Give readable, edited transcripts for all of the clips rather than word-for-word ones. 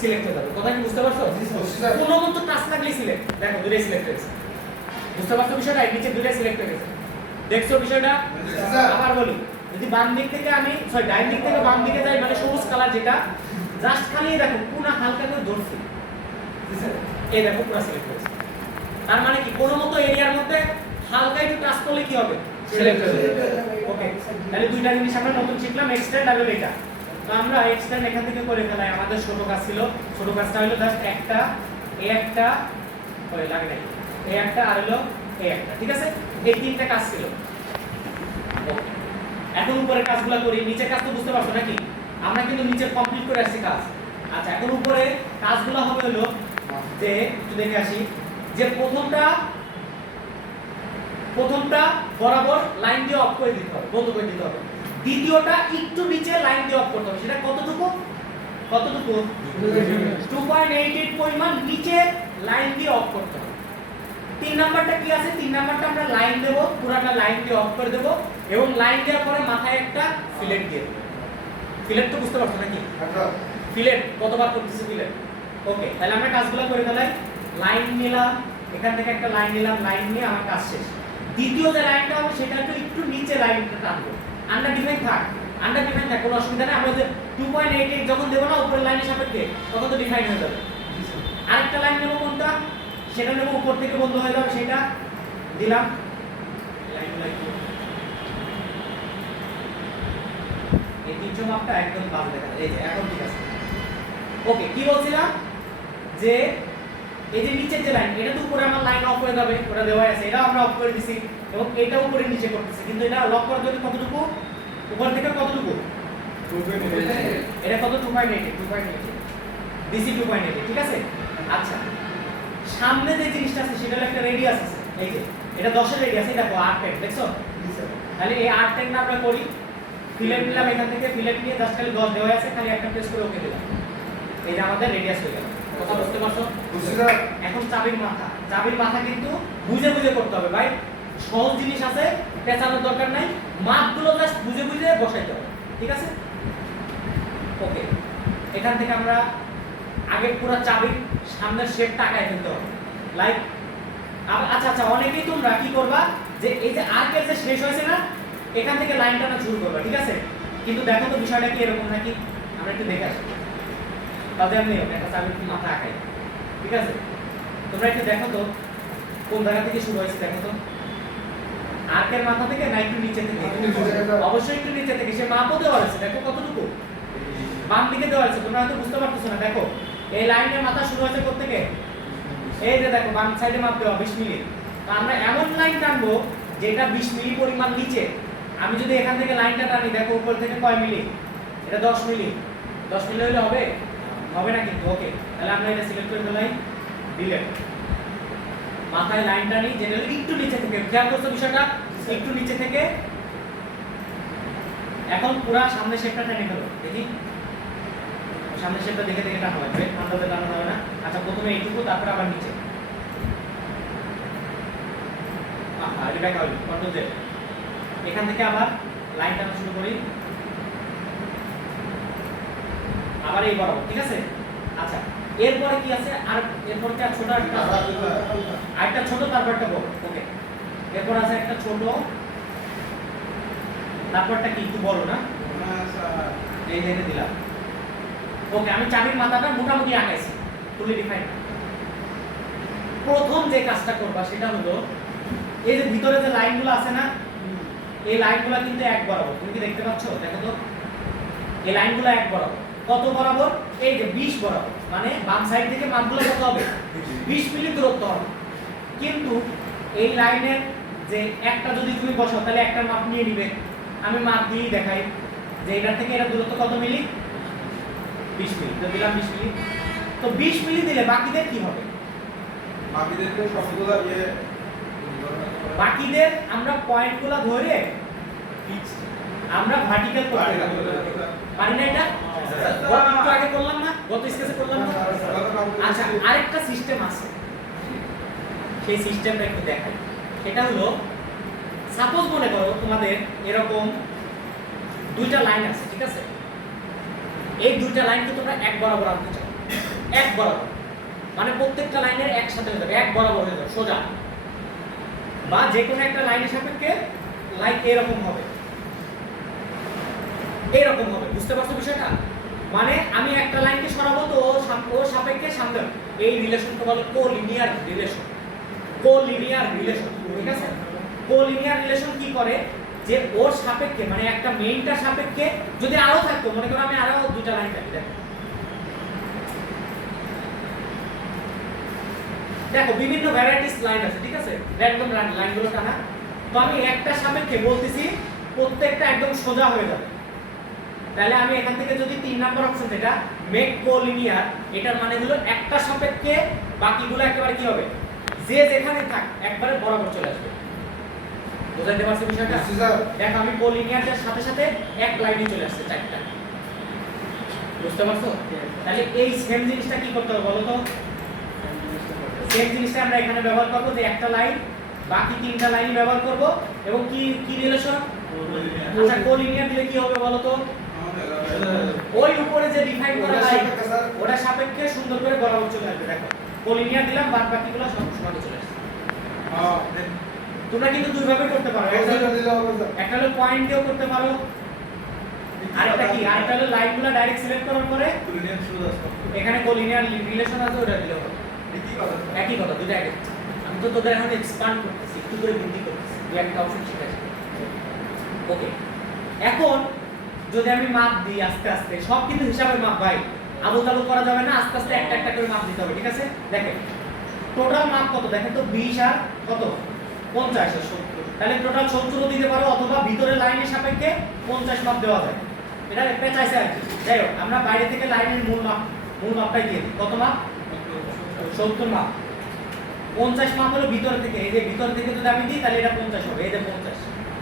Select হয়ে যাবে। কথা কি বুঝতে পারছো? কোনো মতো টাচ লাগলেই সিলেক্ট। দেখো দুটোই সিলেক্ট হয়েছে। বুঝতে পারছো বিষয়টা? নিচে দুটোই সিলেক্ট হয়ে গেছে। দেখছো বিষয়টা? আবার বলি, যদি বাম দিক থেকে আমি ডাইন দিক থেকে বাম দিকে যাই, মানে সবুজ কালার যেটা, জাস্ট খালি দেখো পুরো হালকা করে ধরছি, এই দেখো পুরো সিলেক্ট হয়েছে। তার মানে কি কোনো মতো এরিয়ার মধ্যে হালকা একটু টাচ করলে কি হবে? সিলেক্ট হয়ে যাবে। ওকে, তাহলে দুইটা জিনিস আমরা নতুন শিখলাম, এক্সটেন্ড আর এটা। তো আমরা এক্সটেন্ড এখান থেকে করে ফেলাই। আমাদের ছোট কাজ ছিল, ছোট কাজটা হলো জাস্ট একটা ওই লাগে নাই, এই একটা আর হলো এই একটা, ঠিক আছে? এই তিনটা কাজ ছিল। এখন উপরের কাজগুলো করি। নিচের কাজ তো বুঝতে পারছো নাকি? আমরা কিন্তু নিচের কমপ্লিট করে আসছি কাজ। আচ্ছা, এখন উপরে কাজগুলো হবে হলো যে একটু দেখে আসি, যে প্রথমটা বরাবর লাইন দিয়ে অফ করে দিতে হবে, বন্ধ করে দিতে হবে। দ্বিতীয়টা একটু নিচে লাইন দিয়ে অফ করতে হবে। সেটা কতটুকু? 2.88 পরিমাণ নিচে লাইন দিয়ে অফ করতে হবে। 3 নাম্বারটা কি আছে? 3 নাম্বারটা আমরা লাইন দেব, পুরোটা লাইন দিয়ে অফ করে দেব এবং লাইন দেওয়ার পরে মাথায় একটা ফিলেট দিয়ে দেব। ফিলেট তো বুঝতে পারছো নাকি? ফিলেট কতবার করতেছি ফিলেট। ওকে, তাহলে আমরা কাজগুলো করে ফেলাই। লাইন নিলাম, এখান থেকে একটা লাইন নিলাম, লাইন নিয়ে আমার কাজ শেষ। দ্বিতীয় যে লাইনটা হবে সেটা একটু নিচে লাইনটা টানবো। আন্ডার ডিফাইন থাক, কোনো অসুবিধা নেই। আমরা যে 2.88 যখন দেব না উপরের লাইনের সাপেক্ষে, তখন তো ডিফাইন হয়ে যাবে। আরেকটা লাইন নেব, কোনটা? সেটা নেব উপর থেকে বন্ধ হয়ে যাবে, সেটা দিলাম। এই তিনশো মাপটা একদম বাজে দেখা যায়। এই যে এখন ঠিক আছে। ওকে, কি বলছিলাম? যে এই যে নিচের যে লাইন, এটা তো উপরে আমার লাইন অফ হয়ে যাবে, ওটা দেওয়া আছে, এটা আমরা অফ করে দিছি এবং এটা উপরে নিচে করতেছি। কিন্তু এটা লক করার জন্য কতটুকু? উপর থেকে কতটুকু? এটা কত? 2.88 দিছি 2.88, ঠিক আছে? আচ্ছা, সামনে যে জিনিসটা আছে সেটা একটা রেডিয়াস আছে। এই যে এটা 10 এর রেডিয়াস, এটা দেখো 8 দেখছো? তাহলে এই 8 টা আমরা করি। ফিলেট নিলাম, এখান থেকে ফিলেট নিয়ে জাস্ট খালি 10 দেওয়া আছে, খালি একটা প্রেস করে ওকে দিলাম। এই যে আমাদের রেডিয়াস হয়ে গেল। কথা বুঝতে পারছো? এখন চাবির মাথা কিন্তু বুঝে বুঝে করতে হবে ভাই। সহজ জিনিস আছে, পেঁচানোর দরকার নাই, মাপগুলো জাস্ট বুঝে বুঝে বসাইতে হবে, ঠিক আছে? ওকে, এখান থেকে আমরা আগে পুরো চাবির সামনের শেপটা আঁকায় ফেলতে হবে। লাইক আচ্ছা, অনেকেই তোমরা কি করবা, যে এই যে আর্কের যে শেষ হয়েছে না, এখান থেকে লাইন টানা শুরু করবা, ঠিক আছে? কিন্তু দেখো তো বিষয়টা কি এরকম নাকি? আমরা একটু দেখে আসি। তাহলে আমি একটা চাবির মাথা আঁকাই, ঠিক আছে? তোমরা একটু দেখো তো কোন জায়গা থেকে শুরু হয়েছে, দেখো তো। আর্কের মাথা থেকে না একটু নিচে থেকে? অবশ্যই একটু নিচে থেকে। সে মাপও দেওয়া আছে, দেখো কতটুকু বাম দিকে দেওয়া আছে। তোমরা হয়তো বুঝতে পারতেছো না। দেখো এই লাইনের মাথা শুরু হয়েছে কোথা থেকে? এই যে দেখো বাম সাইডে মাপ দেওয়া 20 মিলি। তো আমরা এমন লাইন টানবো যেটা 20 মিলি পরিমাণ নিচে। আমি যদি এখান থেকে লাইনটা টানি, দেখো উপর থেকে কয় মিলি? এটা 10 মিলি। 10 মিলি হলে হবে? হবে না কিন্তু। ওকে, তাহলে আমরা এটা সিলেক্ট করে দিলাই, ডিলিট। মাথায় লাইন টানি জেনারেলি একটু নিচে থেকে। খেয়াল করছো বিষয়টা? একটু নিচে থেকে। এখন পুরো সামনে শেপটা টেনে ফেলো, দেখি সামনে শেপটা দেখে দেখে টানা হবে, আন্দাজে টানা হবে না। আচ্ছা, প্রথমে এইটুকু, তারপর আবার নিচে। এটা ব্যাক হবে, কন্ট্রোল জেড। এখান থেকে আবার লাইন টানা শুরু করি, আবার এই বরাবর, ঠিক আছে? আচ্ছা, এরপরে কি আছে? আর এরপর কি ছোট আরেকটা ছোট, তারপর একটা বড়। ওকে, এরপর আছে একটা ছোট, তারপরটা কি একটু বড় না? এই দেখে দিলাম। ওকে, আমি চাবির মাথাটা মোটামুটি আঁকাইছি, ফুলি ডিফাইন। প্রথম যে কাজটা করবা সেটা হলো এই যে ভিতরে যে লাইনগুলো আছে না, এই লাইনগুলো কিন্তু এক বরাবর। তুমি কি দেখতে পাচ্ছ? দেখো তো, এই লাইনগুলো এক বরাবর। কত বরাবর? এই যে 20 বরাবর। মানে বাম সাইড থেকে মাপগুলো কত হবে? 20 মিলি দূরত্ব হবে। কিন্তু এই লাইনের যে একটা যদি তুমি বসাও, তাহলে একটা মাপ নিয়ে নিবে। আমি মাপ দিয়েই দেখাই যে এটা থেকে এটা দূরত্ব কত মিলি? 20 মিলি। তো দিলাম 20 মিলি। তো 20 মিলি দিলে বাকিদের কি হবে? বাকিদেরকে সবগুলা বাকিদের আমরা পয়েন্টগুলো ধরে আমরা ভার্টিক্যাল করতে পারি না। এটা একটু আগে করলাম না, গত স্কেচে করলাম না? আচ্ছা, আরেকটা সিস্টেম আছে, সেই সিস্টেমটা একটু দেখাই। সেটা হলো, সাপোজ মনে করো তোমাদের এরকম দুইটা লাইন আছে, ঠিক আছে? এই দুইটা লাইনকে তোমরা এক বরাবর আনতে চাও। এক বরাবর, মানে প্রত্যেকটা লাইনের একসাথে হয়ে যাবে, এক বরাবর হয়ে যাবে সোজা, বা যে কোনো একটা লাইনের সাপেক্ষে লাইন এরকম হবে, এরকম হবে। বুঝতে পারছো বিষয়টা? মানে আমি একটা লাইনকে সরাবো তো ওর সাপেক্ষে সামনে হবে। এই রিলেশনকে বলে কোলিনিয়ার রিলেশন। কোলিনিয়ার রিলেশন, ঠিক আছে? কোলিনিয়ার রিলেশন কি করে, যে ওর সাপেক্ষে মানে একটা মেইনটার সাপেক্ষে যদি আরো থাকতো, মনে করো আমি আরো দুইটা লাইন থাকি, দেখো দেখো বিভিন্ন ভ্যারাইটিস লাইন আছে, ঠিক আছে? একদম লাইনগুলো টানা। তো আমি একটা সাপেক্ষে বলতেছি প্রত্যেকটা একদম সোজা হয়ে যাবে। তাহলে আমি এখান থেকে যদি 3 নাম্বার অপশন যেটা মেক কোলিনিয়ার, এটার মানে হলো একটা সাপেক্ষে বাকিগুলো একেবারে কি হবে, যে যেখানে থাক একবারে বরাবর চলে আসবে। বুঝাইতে পারছো বিষয়টা? দেখো আমি কোলিনিয়ারের সাথে সাথে এক লাইনে চলে আসছে চারটা। বুঝতে পারছো? তাহলে এই সেম জিনিসটা কি করতে হবে বলো তো? সেম জিনিসটা আমরা এখানে ব্যবহার করব, যে একটা লাইন বাকি তিনটা লাইন ব্যবহার করব, এবং কি কি রিলেশন? আচ্ছা কোলিনিয়ার দিলে কি হবে বলো তো? ওই উপরে যে ডিফাইন করা লাইন ওটা সাপেক্ষে সুন্দর করে বরাবর চলে আসবে। দেখো কোলিনিয়ার দিলাম, বাদ বাকিগুলো সব সমানে চলে আসছে। তোমরা কিন্তু দুই ভাবে করতে পারো, একটা হলো পয়েন্ট দিয়েও করতে পারো, আরেকটা কি, আরেকটা হলো লাইনগুলো ডাইরেক্ট সিলেক্ট করার পরে এখানে কোলিনিয়ার রিলেশন আছে ওটা দিলেও হবে। একই কথা, দুটো একই। আমি তো তোদের এখন এক্সপান্ড করতেছি, একটু করে বৃদ্ধি করতেছি, দুই একটা অপশন শিখাচ্ছি। ওকে, এখন যদি আমি মাপ দিই আস্তে আস্তে, সব কিন্তু হিসাবের মাপ ভাই, আবল তাবল করা যাবে না, আস্তে আস্তে একটা একটা করে মাপ দিতে হবে, ঠিক আছে? দেখেন টোটাল মাপ কত, দেখেন তো 20 আর কত 50 আর 70, তাহলে টোটাল 70 দিতে পারো, অথবা ভিতরে লাইনের সাপেক্ষে 50 মাপ দেওয়া যায়। এটা একটা চাইছে আর কি। যাই হোক, আমরা বাইরে থেকে লাইনের মূল মাপটাই দিয়ে দিই। কত মাপ? 70 মাপ। 50 মাপ হলো ভিতর থেকে, এই যে ভিতর থেকে যদি আমি দিই তাহলে এটা 50 হবে, এই যে 50,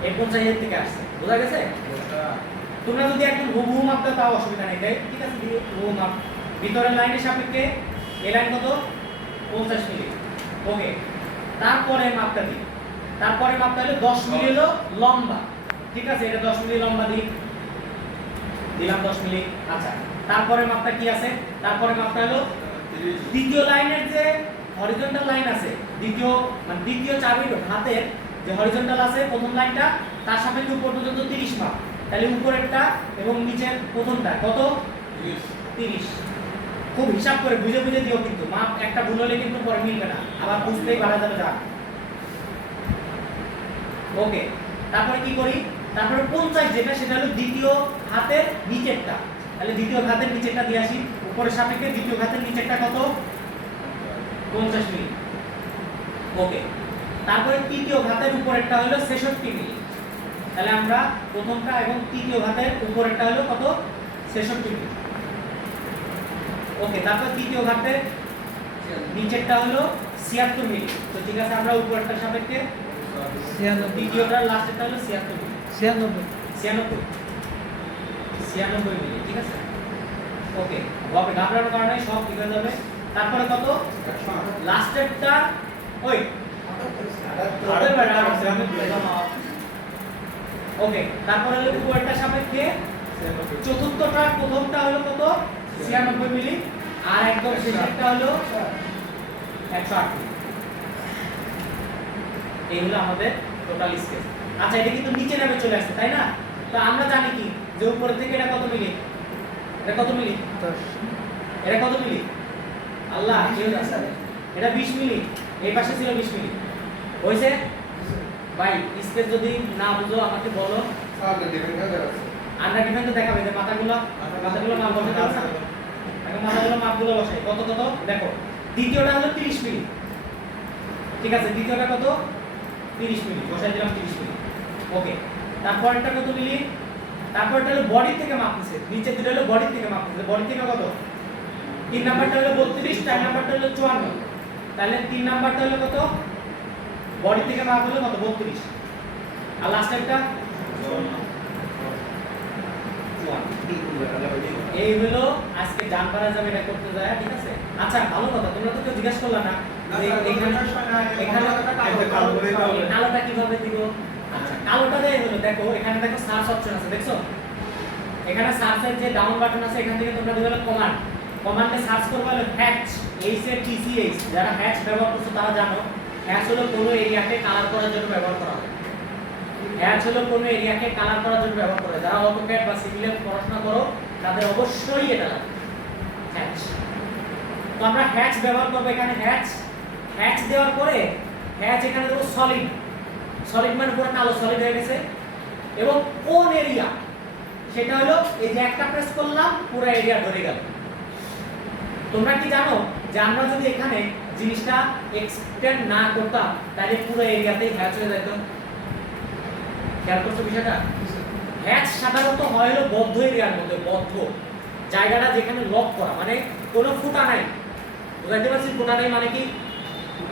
এই 50 এর থেকে আসছে। বোঝা গেছে? তোমরা যদি একদম হুবহু মাপ দাও তাও অসুবিধা নেই, তাই ঠিক আছে? দিয়ে হুবহু মাপ, ভিতরের লাইনের সাপেক্ষে এই লাইন কত 50 মিলি। ওকে, তারপরে মাপটা দিই, তারপরে মাপটা হলো 10 মিলি হলো লম্বা, ঠিক আছে? এটা 10 মিলি লম্বা দিলাম 10 মিলি। আচ্ছা, তারপরে মাপটা কি আছে? তারপরে মাপটা হলো দ্বিতীয় লাইনের যে হরিজন্টাল লাইন আছে, দ্বিতীয় চাবির হাতের যে হরিজন্টাল আছে প্রথম লাইনটা, তার সাপেক্ষে উপর পর্যন্ত 30 মাপ। তাহলে উপরেরটা এবং নিচের প্রথমটা কত? 30। খুব হিসাব করে বুঝে বুঝে দিও, কিন্তু মাপ একটা ভুল হলে কিন্তু পরে মিলবে না, আবার বুঝতেই পারা যাবে না। ওকে, তারপরে কি করি? তারপরে 50 যেটা, সেটা হলো দ্বিতীয় হাতের নিচেরটা। তাহলে দ্বিতীয় হাতের নিচেরটা দিয়ে আসি, উপরের সাপেক্ষে দ্বিতীয় হাতের নিচেরটা কত? 50 মিলি। ওকে, তারপরে তৃতীয় ঘাতের উপরেরটা হলো 66 মিলি। তাহলে আমরা প্রথমটা এবং তৃতীয় ঘাতের উপরেরটা হলো কত? 66 মিলি। ওকে, তারপর তৃতীয় ঘাতের নিচেরটা হলো 76 মিলি। তো ঠিক আছে, আমরা উপরেরটার সাপেক্ষে 96, দ্বিতীয়টার লাস্টেরটা হলো 76 মিলি। 96 মিলি, ঠিক আছে? ওকে, ওকে, ঘাবড়ানোর কারণে সব ঠিক হয়ে যাবে। তারপরে কত? লাস্টেরটা ওই ওকে, তারপরে হলো উপরেরটার সাপেক্ষে চতুর্থটা প্রথমটা হলো কত? 96 মিলি, আর একদম শেষেরটা হলো 108 মিলি। এই হলো আমাদের টোটাল স্পেস। আচ্ছা, এটা কিন্তু নিচে নামে চলে আসছে, তাই না? তো আমরা জানি কি যে উপর থেকে এটা কত মিলি, এটা কত মিলি, এটা কত মিলি? আল্লাহ কেউ জানে, এটা 20 মিলি, এই পাশে ছিল 20 মিলি। হইছে ভাই? স্পেস যদি না বুঝো আমাকে বলো, আন্ডার ডিফাইন দেখাবে যে মাথাগুলো মাপ বসাতে হবে না? এখন মাথাগুলো মাপগুলো বসাই, কত কত দেখো। দ্বিতীয়টা হলো 30 মিলি, ঠিক আছে? দ্বিতীয়টা কত? 30 মিলি, বসাই দিলাম 30 মিলি। ওকে, তারপরটা কত মিলি? তারপরটা হলো বডি থেকে মাপ নিছে, নিচে দুটো হলো বডি থেকে মাপ নিছে। বডি থেকে কত? 3 নাম্বারটা হলো 32, 4 নাম্বারটা হলো 54। তাহলে 3 নাম্বারটা হলো কত? বডি থেকে মাপ হলো কত? 32, আর লাস্টেরটা 54। এই হলো আজকে জান পারা যাবে এটা করতে যায়, ঠিক আছে? আচ্ছা, ভালো কথা, তোমরা তো কেউ জিজ্ঞাসা করলা না যে এখানে কালোটা কিভাবে দিব। আচ্ছা, কালোটা দেই হলো, দেখো এখানে দেখো সার্চ অপশন আছে, দেখছো? এখানে সার্চের যে ডাউন বাটন আছে, এখান থেকে তোমরা দিলে কমান্ড, কমান্ডে সার্চ করবে হলো hatch, H A T C H. যারা হ্যাচ ব্যবহার করছো তারা জানো হ্যাচ হলো কোনো এরিয়াকে কালার করার জন্য ব্যবহার করা হয়। হ্যাচ হলো কোনো এরিয়াকে কালার করার জন্য ব্যবহার করে। যারা অটোক্যাড বা সিভিলে পড়াশোনা করো তাদের অবশ্যই এটা লাগবে, হ্যাচ। তো আমরা হ্যাচ ব্যবহার করব এখানে। হ্যাচ দেওয়ার পরে হ্যাচ এখানে দেবো সলিড। সলিড মানে পুরো কালো সলিড হয়ে গেছে। এবং কোন এরিয়া সেটা হলো এই যে একটা প্রেস করলাম পুরো এরিয়া ধরে গেল। তোমরা কি জানো যে আমরা যদি এখানে জিনিসটা এক্সটেন্ড না করতাম তাহলে পুরো এরিয়াতেই হ্যাচ হয়ে যেত? খেয়াল করছো বিষয়টা? হ্যাচ সাধারণত হয় হলো বদ্ধ এরিয়ার মধ্যে, বদ্ধ জায়গাটা যেখানে লক করা, মানে কোনো ফুটা নাই। বুঝাইতে পারছি ফুটা নাই মানে কি?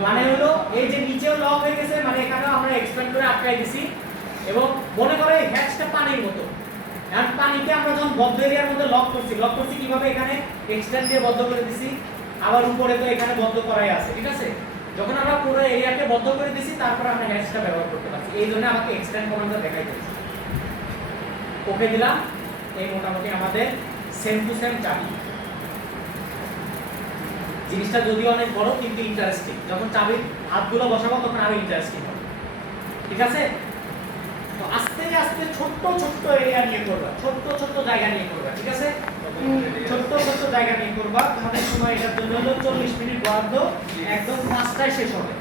মানে হলো এই যে নিচেও লক হয়ে গেছে, মানে এখানেও আমরা এক্সপ্যান্ড করে আটকাই দিছি। এবং মনে করো এই হ্যাচটা পানির মতো, এখন পানিকে আমরা যখন বদ্ধ এরিয়ার মধ্যে লক করছি কিভাবে? এখানে এক্সটেন্ড দিয়ে বদ্ধ করে দিছি, আবার উপরে তো এখানে বদ্ধ করাই আছে, ঠিক আছে? যখন আমরা পুরো এরিয়াকে বদ্ধ করে দিছি তারপর আমরা হ্যাচটা ব্যবহার করতে পারছি। এই জন্য আমাকে এক্সটেন্ড কমান্ডটা দেখাই দিয়েছে। ওকে দিলাম। এই মোটামুটি আমাদের সেম টু সেম চাবি। জিনিসটা যদিও অনেক বড় কিন্তু ইন্টারেস্টিং। যখন চাবির হাতগুলো বসাবো তখন আরো ইন্টারেস্টিং হবে, ঠিক আছে? তো আস্তে আস্তে ছোট্ট ছোট্ট এরিয়া নিয়ে করবা, ছোট্ট জায়গা নিয়ে করবা, ঠিক আছে? ছোট্ট জায়গা নিয়ে করবা। তোমাদের সময় এটার জন্য হলো 40 মিনিট বরাদ্দ, একদম 5টায় শেষ হবে।